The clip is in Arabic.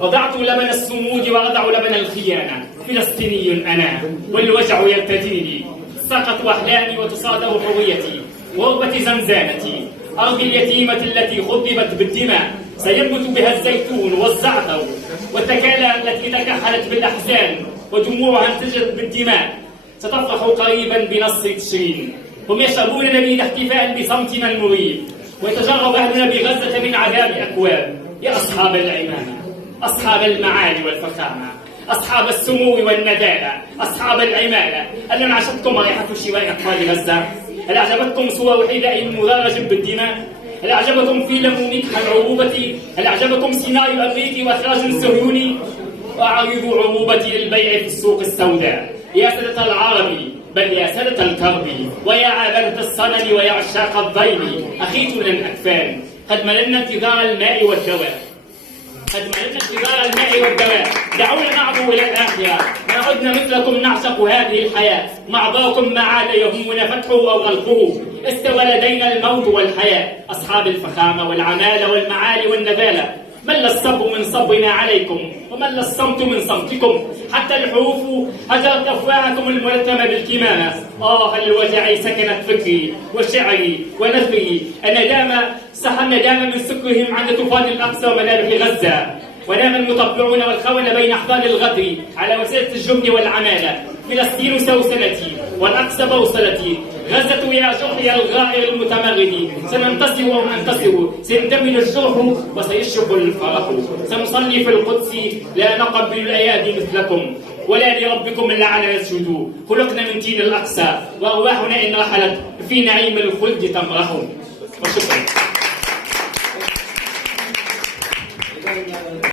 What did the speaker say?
وضعت لبن الصمود وأضع لبن الخيانة. فلسطيني أنا والوجع يرتديني، سقط أحلامي وتصادر هويتي غربة زنزانتي. أرضي اليتيمة التي خضبت بالدماء سينبت بها الزيتون والزعتر، والتكالى التي تكحلت بالأحزان ودموعها انتجت بالدماء ستفرح قريبا بنصر تشرين. هم يشربون نبيذ احتفاء بصمتنا المريب، ويتجرب أهلنا بغزة من عذاب أكواب. يا أصحاب العمامة، أصحاب المعالي والفخامة، أصحاب السمو والندالة، أصحاب العمالة، هل انعشتكم رائحة شواء أطفال غزة؟ هل أعجبتكم صور حذاء مدرج بالدماء؟ هل أعجبكم فيلم مدح العروبة؟ هل أعجبكم سيناريو أمريكي وإخراج صهيوني؟ وأعرض عروبتي للبيع في السوق السوداء. يا سادة العرب، بل يا سادة الكرب، ويا عابدة الصنم ويا عشاق الضيم، أخيت من الأكفان، قد مللنا انتظار الماء والدواء. دعونا نعبو إلى الآخرة، ما عدنا مثلكم نعشق هذه الحياة. معظاكم ما عاد يهمنا فتحه أو غلقه، استوى لدينا الموت والحياة. أصحاب الفخامة والعمالة والمعالي والنبالة، مل الصب من صبنا عليكم ومل الصمت من صمتكم، حتى الحروف هجرت أفواهكم الملثمة بالكمامة. هل الوجع سكنت فكري وشعري ونثري، الندامة صح الندامة من سكرهم عند طوفان الأقصى ومنابح غزة. ونام المطبعون والخونة بين أحضان الغدر على وسيلة الجبن والعمالة. فلسطين سوسنتي والأقصى بوصلتي، غزة يا جرحي الغائر المتمرد. سننتصر وننتصر، سيندمج الجرح وسيشرق الفرح. سنصلي في القدس، لا نقبل الأيادي مثلكم، ولا لربكم الأعلى نسجد. خلقنا من طين الأقصى، وأرواحنا إن رحلت في نعيم الخلد تمرح. وشكرا.